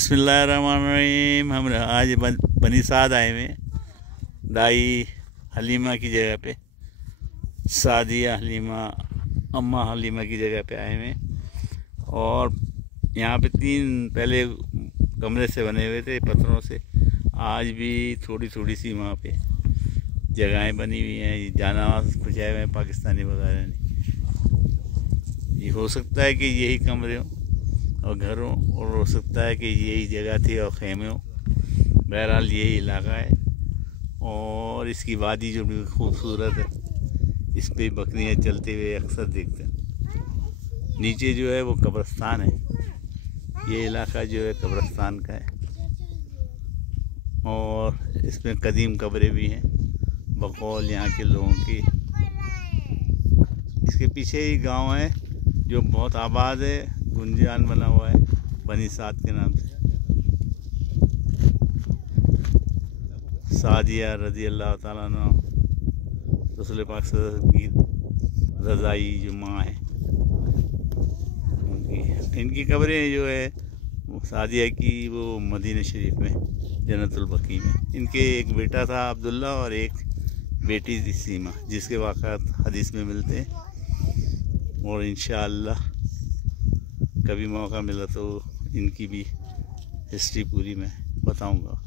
बिस्मिल्लाहिर्रहमानिर्रहीम। हम आज बनी साद आए हुए हैं, दाई हलीमा की जगह पे, सादिया हलीमा, अम्मा हलीमा की जगह पे आए हुए हैं। और यहाँ पे 3 पहले कमरे से बने हुए थे पत्थरों से। आज भी थोड़ी थोड़ी सी वहाँ पे जगहें बनी हुई हैं, जानाज़ खुजाए हुए हैं पाकिस्तानी वगैरह ने। ये हो सकता है कि यही कमरे हों और घर हों, और हो सकता है कि यही जगह थी और खेमे हों। बहरहाल यही इलाका है और इसकी वादी जो भी खूबसूरत है, इस पर बकरियाँ चलते हुए अक्सर देखते हैं। नीचे जो है वो कब्रिस्तान है। ये इलाका जो है कब्रिस्तान का है और इसमें कदीम कब्रें भी हैं बकौल यहाँ के लोगों की। इसके पीछे ही गांव है जो बहुत आबाद है, गुंजान बना हुआ है बनी साद के नाम से। सादिया रज़ी अल्लाह ताला अन्हा, रसूल पाक सल्लल्लाहु अलैहि वसल्लम की रज़ाई जो माँ है, इनकी कब्रें जो है सादिया की वो मदीना शरीफ में जन्नतुल बकी में। इनके एक बेटा था अब्दुल्ला और एक बेटी थी सीमा, जिसके वाक़ात हदीस में मिलते हैं। और इंशाअल्लाह कभी मौका मिला तो इनकी भी हिस्ट्री पूरी मैं बताऊंगा।